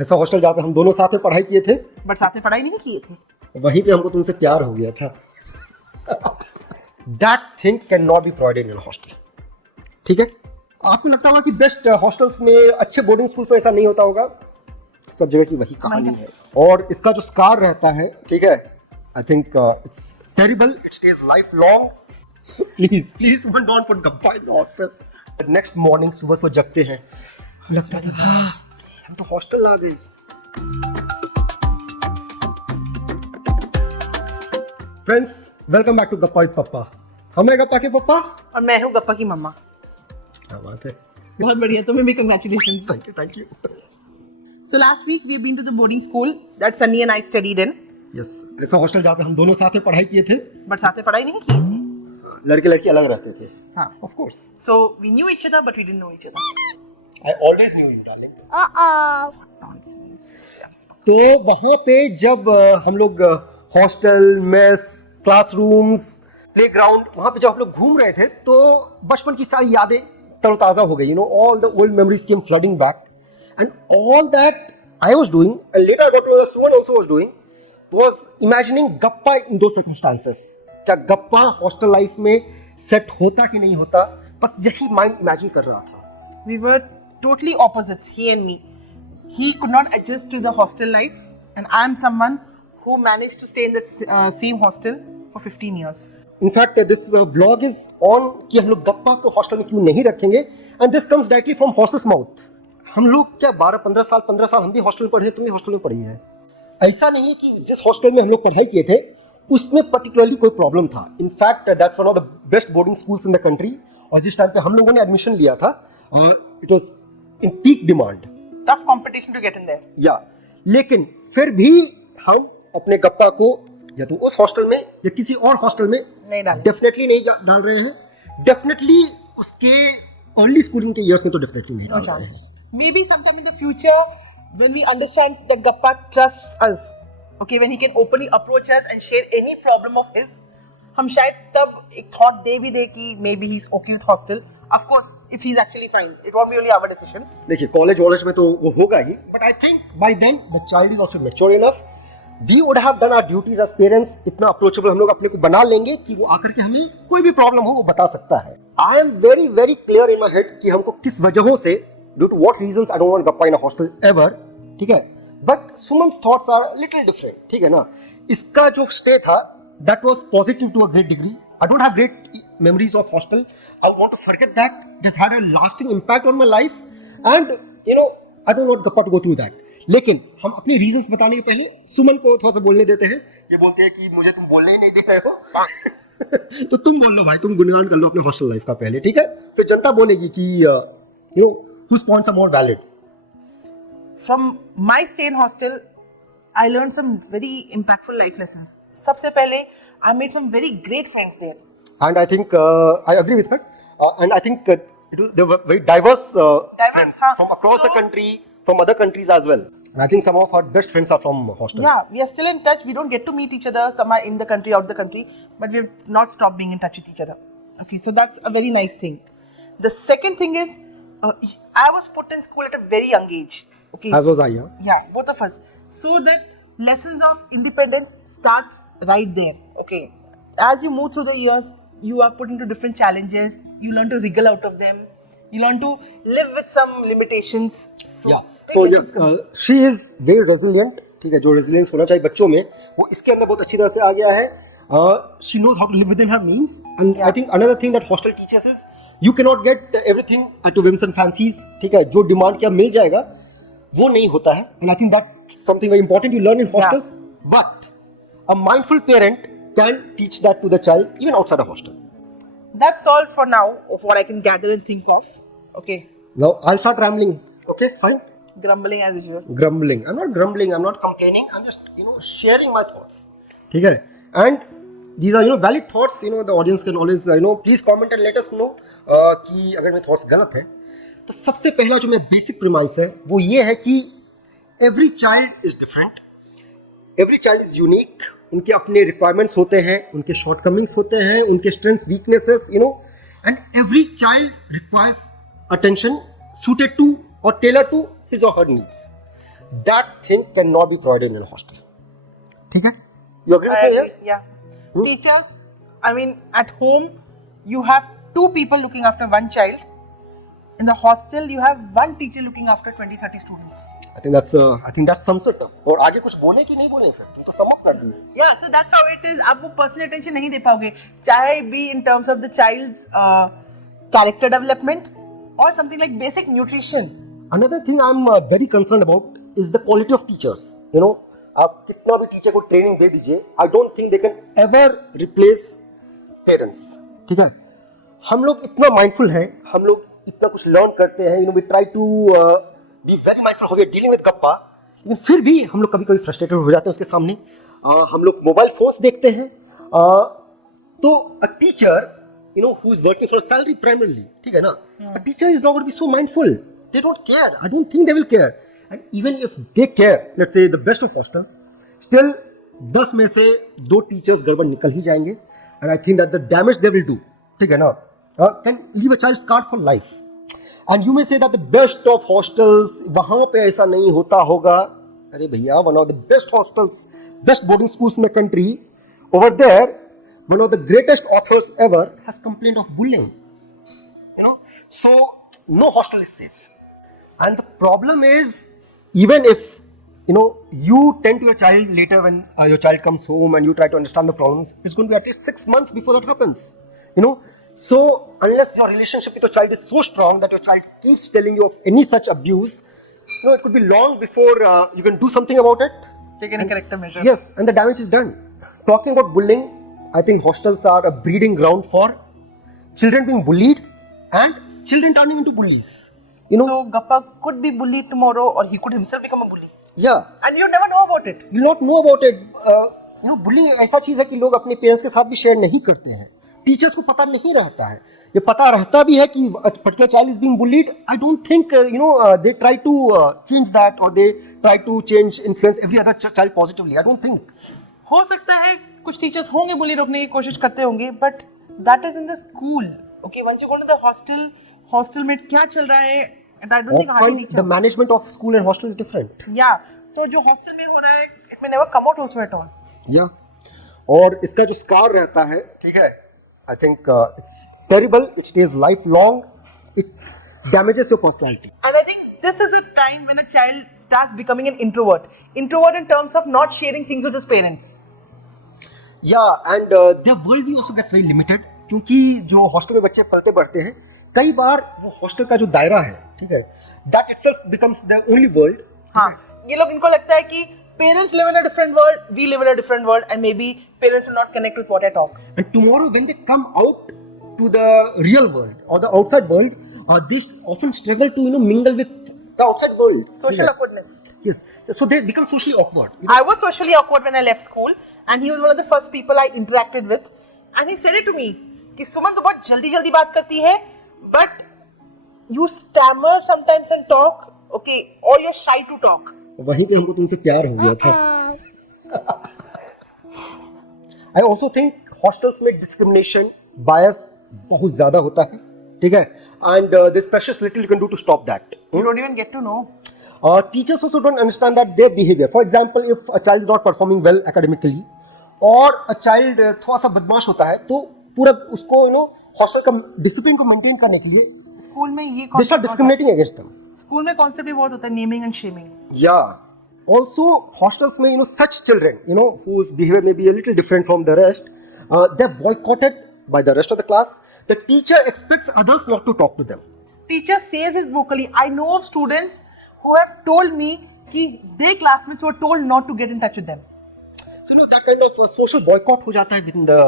ऐसा हॉस्टल जहाँ पे हम दोनों साथ में पढ़ाई किए थे, बट साथ में पढ़ाई नहीं किए थे, वहीं पे हमको तुमसे प्यार हो गया था। That thing cannot be provided in a hostel. ठीक है, आपको लगता होगा कि बेस्ट हॉस्टल्स में, अच्छे बोर्डिंग स्कूल्स में ऐसा नहीं होता होगा। सब जगह की वही कहानी है, और इसका जो स्कार रहता है, ठीक है, I think it's terrible, it stays lifelong. Please please don't put गप्पा in the hostel. Next morning सुबह सुबह जगते हैं, लगता था हम तो हॉस्टल आ गए। फ्रेंड्स, वेलकम बैक टू गप्पा विद पप्पा। हम है गप्पा के पप्पा और मैं हूँ गप्पा की मम्मा। क्या बात है, बहुत बढ़िया, तुम्हें भी congratulations. Thank you thank you. So last week we have been to the boarding school that Sunny and I studied in. Yes, ऐसा हॉस्टल जहाँ पे हम दोनों साथ में पढ़ाई किए थे, बट साथ में पढ़ाई नहीं किए थे। लड़के लड़की अलग रहते थे। हाँ, of course. so we knew each other but we didn't know each other. I always new you darling. Nonsense. तो वहाँ पे जब हम लोग हॉस्टल, मेस, क्लासरूम्स, प्लेग्राउंड, वहाँ पे जब हम लोग घूम रहे थे तो बचपन की सारी यादें तरोताज़ा हो गई। You know, all the old memories came flooding back, and all that I was doing, and later I got to know that Suman also was doing, was imagining गप्पा इन दोस सर्कमस्टेंसेस। क्या गप्पा हॉस्टल लाइफ में set होता कि नहीं होता, बस यही माइंड इमेजिन कर रहा था। We were totally opposites, he and me. He could not adjust to the hostel life, and I am someone who managed to stay in that same hostel for 15 years. In fact this vlog is on कि हम लोग गप्पा को hostel में क्यों नहीं रखेंगे, and this comes directly from horses mouth. हम लोग क्या 12-15 साल हम भी हॉस्टल में पढ़े, तुम भी हॉस्टल में पढ़ी है। ऐसा नहीं है कि जिस हॉस्टल में हम लोग पढ़ाई किए थे उसमें पर्टिकुलरली कोई प्रॉब्लम था। In fact that's one of the best boarding schools in the country, और जिस टाइम पे हम लोगों ने एडमिशन लिया था it was in peak demand. Tough competition to get in there. या लेकिन फिर भी हम अपने गप्पा को या तो उस हॉस्टल में या किसी और हॉस्टल में नहीं डाल। डेफिनेटली नहीं डाल रहे हैं। डेफिनेटली उसके अर्ली स्कूलिंग के इयर्स में तो डेफिनेटली नहीं डाल रहे हैं। Maybe sometime in the future, when we understand that Gappa trusts us, okay, when he can openly approach us and share any problem of his, हम शायद तब एक thought दे भी दे कि maybe he's okay with hostel. Of course, if he's actually fine, it won't be only our decision. देखिए, college में तो वो होगा ही, but I think by then the child is also mature enough. We would have done our duties as parents. इतना approachable हम लोग अपने को बना लेंगे कि वो आकर के हमें कोई भी प्रॉब्लम हो वो बता सकता है। I am very very clear in my head कि हमको किस वजहों से, due to what reasons I don't want Gappa in a hostel ever, ठीक है? But Suman's thoughts are little different, ठीक है ना? इसका जो stay था, that was positive to a great degree. I don't have great memories of hostel. I want to forget that. It has had a lasting impact on my life, and you know, I don't want Gappa to go through that. लेकिन हम अपनी reasons बताने के पहले सुमन को थोड़ा सा बोलने देते हैं। ये बोलते हैं कि मुझे तुम बोलने ही नहीं दे रहे हो। तो तुम बोल लो भाई, तुम गुणगान कर लो अपने हॉस्टल लाइफ का पहले, ठीक है? फिर जनता बोलेगी कि you know whose points are more valid. From my stay in hostel, I learned some very impactful life lessons. सबसे पहले, I made some very great friends there. And I think I agree with her. And I think they were very diverse friends from across the country, from other countries as well. And I think some of our best friends are from hostel. Yeah, we are still in touch. We don't get to meet each other. Some are in the country, out the country, but we have not stopped being in touch with each other. Okay, so that's a very nice thing. The second thing is, I was put in school at a very young age. Okay, As was I, yeah. Yeah, both of us. So that lessons of independence starts right there. Okay, as you move through the years, you are put into different challenges. You learn to wriggle out of them. You learn to live with some limitations. So, Yeah. So yes, she is very resilient. ठीक है, जो resilience होना चाहिए बच्चों में वो इसके अंदर बहुत अच्छी तरह से आ गया है. She knows how to live within her means, and I think another thing that hostel teaches is you cannot get everything at your whims and fancies. ठीक है, जो डिमांड किया मिल जाएगा वो नहीं होता है, and I think that's something very important you learn in hostels. But a mindful parent can teach that to the child even outside a hostel. That's all for now of what I can gather and think of. Okay. Now I'll start rambling. Okay, fine. Grumbling as usual. Grumbling. I'm not grumbling. I'm not complaining. I'm just sharing my thoughts. ठीक है? And these are valid thoughts. The audience can always please comment and let us know कि अगर मेरे thoughts गलत हैं. तो सबसे पहला जो मेरा basic premise है वो ये है कि every child is different. Every child is unique. उनके अपने requirements होते हैं, उनके shortcomings होते हैं, उनके strengths, weaknesses, and every child requires attention suited to or tailored to his or her needs. that thing cannot be provided in a hostel. ठीक है? You agree with I me here? agree, yeah. Teachers, I mean, at home, you have 2 people looking after 1 child. In the hostel, you have 1 teacher looking after 20-30 students. I think that sums it up. और आगे कुछ बोले कि नहीं बोले फिर? तुम तो sum up कर दिए. Yeah, so that's how it is. आप वो personal attention नहीं दे पाओगे. चाहे be in terms of the child's character development or something like basic nutrition. Another thing I'm very concerned about is the quality of teachers. You know, आप कितना भी teacher को training दे दीजिए, I don't think they can ever replace parents. ठीक है? हम लोग इतना mindful हैं, हम लोग इतना कुछ लर्न करते हैं. You know, we try to be very mindful. हो गया dealing with कप्पा, लेकिन फिर भी हम लोग कभी-कभी frustrated हो जाते हैं उसके सामने. हम लोग मोबाइल फोन्स देखते हैं. तो a teacher, you know, who is working for a salary primarily, ठीक है ना? A teacher is not going to be so mindful. They don't care. I don't think they will care. And even if they care, let's say the best of hostels, still 10 में से 2 teachers गड़बड़ निकल ही जाएंगे. And I think that the damage they will do, ठीक है ना, can leave a child scarred for life. And you may say that the best of hostels, वहाँ पे ऐसा नहीं होता होगा. अरे भैया, one of the best hostels, best boarding schools in the country, over there, one of the greatest authors ever has complained of bullying. You know, so no hostel is safe. And the problem is, even if you know you tend to your child later when your child comes home and you try to understand the problems, it's going to be at least 6 months before that happens. You know, so unless your relationship with your child is so strong that your child keeps telling you of any such abuse, you know, it could be long before you can do something about it. Take any corrective measure. Yes, and the damage is done. Talking about bullying, I think hostels are a breeding ground for children being bullied and children turning into bullies. You know, So Gappa could be bullied tomorrow, or he could himself become a bully, yeah, and you never know about it. you not know about it. You know, bullying ऐसा चीज है कि लोग अपने parents के साथ भी share नहीं करते हैं. टीचर्स को पता नहीं रहता है. ये पता रहता भी है कि a particular child is being bullied. I don't think you know they try to change that, or they try to change influence every other child positively. I don't think. हो सकता है कुछ टीचर्स होंगे बुली रोकने की कोशिश करते होंगे, but that is in the school. Okay, once you go to the hostel, hostel में क्या चल रहा है, and I don't think Often hardly the management of school and hostel is different. yeah, so जो हॉस्टल में हो रहा है, it may never come out also at all. Yeah. और इसका जो स्कार रहता है, ठीक है, I think it's terrible. It stays lifelong. It damages your personality. And I think this is a time when a child starts becoming an introvert. Introvert in terms of not sharing things with his parents. Yeah, and their worldview also gets very limited. क्योंकि जो hostel में बच्चे पलते बढ़ते हैं, कई बार वो hostel का जो दायरा है, ठीक है, that itself becomes the only world. हाँ, ये लोग, इनको लगता है कि parents live in a different world, we live in a different world, and maybe parents will not connect with what I talk. And tomorrow when they come out to the real world or the outside world, they often struggle to, you know, mingle with the outside world. Social Yeah. awkwardness. Yes, so they become socially awkward. You know? I was socially awkward when I left school, and he was one of the first people I interacted with, and he said it to me कि सुमन तो बहुत जल्दी जल्दी बात करती है, but you stammer sometimes and talk, okay, or you're shy to talk. वहीं पे हमको तुमसे प्यार हो गया था. I also think hostels में discrimination, bias बहुत ज्यादा होता है, ठीक है, and there's precious little you can do to stop that. You don't even get to know. Teachers also don't understand that their behavior. For example, if a child is not performing well academically, और a child थोड़ा सा बदमाश होता है, तो पूरा उसको, you know, hostel का discipline को maintain करने के लिए स्कूल में ये they start discriminating against them. School में कॉन्सेप्ट भी बहुत होता है, naming and shaming. Yeah. Also, hostels में, you know, such children, you know, whose behavior may be a little different from the rest, they're boycotted by the rest of the class. The teacher expects others not to talk to them. Teacher says it vocally. I know of students who have told me कि their classmates were told not to get in touch with them. So, you know, that kind of social boycott हो जाता है within the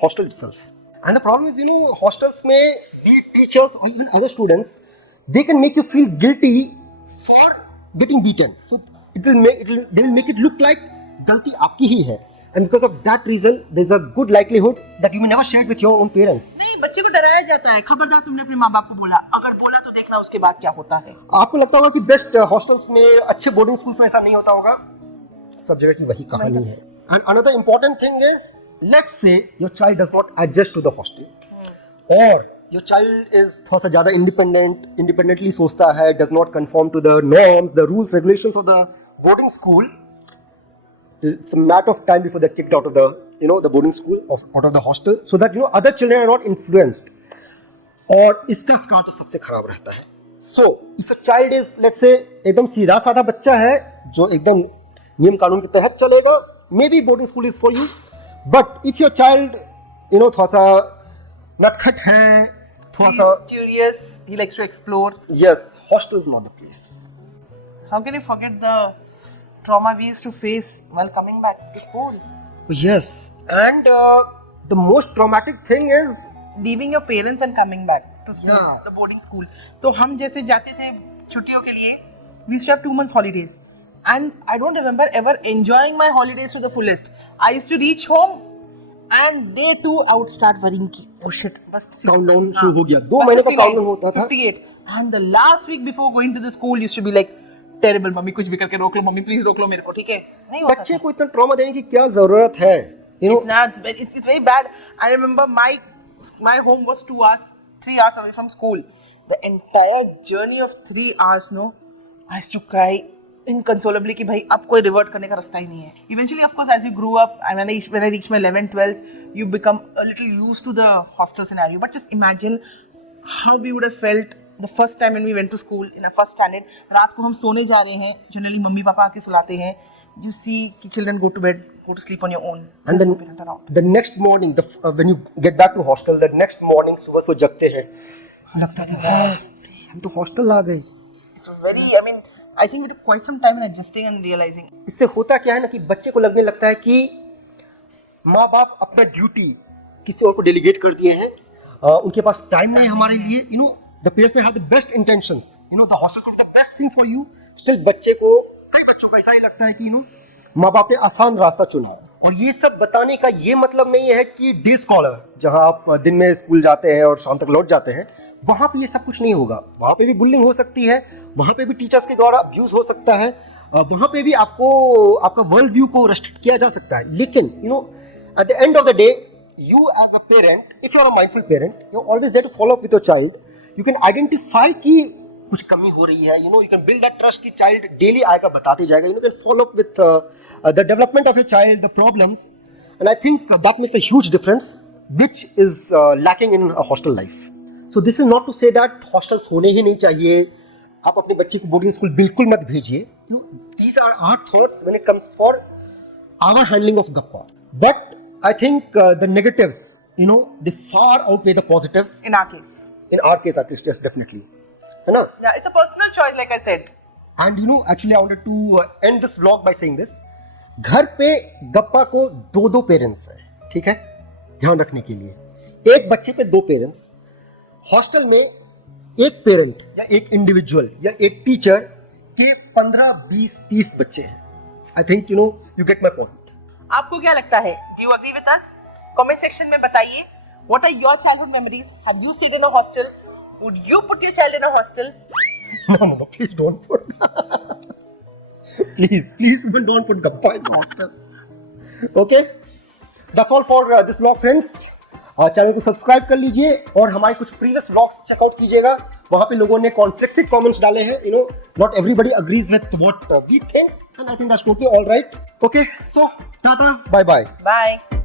hostel itself. And the problem is, you know, hostels may be teachers or even other students, they can make you feel guilty for getting beaten. So they will make it look like गलती आपकी ही है. And because of that reason, there's a good likelihood that you may never share it with your own parents. नहीं, बच्चे को डराया जाता है, खबरदार तुमने अपने माँ बाप को बोला, अगर बोला तो देखना उसके बाद क्या होता है. आपको लगता होगा कि बेस्ट हॉस्टल्स में, अच्छे बोर्डिंग स्कूल्स में ऐसा नहीं होता होगा. सब जगह की वही कहानी है. And another important thing is, let's say your child does not adjust to the hostel, or your child is थोड़ा सा ज़्यादा independently सोचता है, does not conform to the norms, the rules, regulations of the boarding school, it's a matter of time before they're kicked out of the, the boarding school, out of the hostel, so that, other children are not influenced. और इसका start तो सबसे खराब रहता है. So, if a child is, let's say, एकदम सीधा साधा बच्चा है, जो एकदम नियम कानून के तहत चलेगा, maybe boarding school is for you. But if your child, थोड़ा सा नटखट है, थोड़ा सा curious, he likes to explore. Yes, hostel is not the place. How can you forget the trauma we used to face while coming back to school? Yes, and the most traumatic thing is Leaving your parents and coming back to school, Yeah. the boarding school. तो हम जैसे जाते थे छुट्टियों के लिए, we used to have 2 months holidays, and I don't remember ever enjoying my holidays to the fullest. I used to reach home, and day 2 I would start worrying कि oh shit, बस काउंटडाउन शुरू हो गया. 2 महीने का countdown होता था. 58, and the last week before going to the school used to be like terrible. Mummy कुछ भी करके रोक लो, मम्मी प्लीज रोक लो मेरे को, ठीक है? नहीं होता बच्चे को इतना ट्रॉमा देने की क्या जरूरत है? It's not. It's very bad. I remember my home was 3 hours away from school. The entire journey of 3 hours, no, I used to cry inconsolably कि भाई अब कोई revert करने का रास्ता ही नहीं है. Eventually, of course, as you grew up, and when I reached my 11th, 12th, you become a little used to the hostel scenario. But just imagine how we would have felt the first time when we went to school in a first standard. रात को हम सोने जा रहे हैं, generally mummy papa आके सुलाते हैं. You see children go to bed, go to sleep on your own. And then There's no parent around. the next morning, when you get back to hostel, the next morning सुबह सुबह जगते हैं, लगता था हम तो हॉस्टल आ गए. It's very, I think it took quite some time in adjusting and realizing. इससे होता क्या है ना कि बच्चे को लगने लगता है कि माँ बाप अपना ड्यूटी किसी और को डेलीगेट कर दिए हैं, उनके पास टाइम नहीं हमारे लिए. the parents may have the best intentions, the hostel is the best thing for you. Still बच्चे को, कई बच्चों को ऐसा ही लगता है कि माँ बाप ने आसान रास्ता चुना है. और ये सब बताने का ये मतलब नहीं है कि डे स्कॉलर जहाँ आप दिन में स्कूल जाते हैं और शाम तक लौट जाते हैं, वहाँ पे ये सब कुछ नहीं होगा. वहाँ पे भी बुलिंग हो सकती है, वहाँ पे भी टीचर्स के द्वारा अब्यूज हो सकता है, वहाँ पे भी आपको आपका वर्ल्ड व्यू को रेस्ट्रिक्ट किया जा सकता है. लेकिन at the end of the day, you as a parent, if you are a mindful parent, you're always there to follow up with your child. You can identify कि कुछ कमी हो रही है, you can build that trust कि child daily आएगा बताते जाएगा, you can follow up with the development of your child, the problems, and I think that makes a huge difference, which is lacking in a hostel life. So this is not to say that hostels होने ही नहीं चाहिए, आप अपने बच्चे को boarding school बिल्कुल मत भेजिए. These are our thoughts when it comes for our handling of Gappa. But I think the negatives, they far outweigh the positives. In our case. In our case, at least, yes, definitely. है ना? Yeah, it's a personal choice, like I said. And actually, I wanted to end this vlog by saying this. घर पे गप्पा को 2 parents हैं, ठीक है? ध्यान रखने के लिए. एक बच्चे पे 2 पेरेंट्स. हॉस्टल में एक पेरेंट या एक इंडिविजुअल या एक टीचर के 15, 20, 30 बच्चे हैं. I think you get my point. आपको क्या लगता है? Do you agree with us? Comment section में बताइए. What are your childhood memories? Have you stayed in a hostel? Would you put your child in a hostel? No, please don't put. please don't put Gappa in the hostel. Okay, that's all for this vlog, friends. Channel को subscribe कर लीजिए और हमारे कुछ previous vlogs checkout कीजिएगा. वहां पे लोगों ने कॉन्फ्लिक्टेड कमेंट्स डाले हैं. Not everybody agrees with what we think, and I think that's totally all right. Okay, so tata, bye bye. Bye.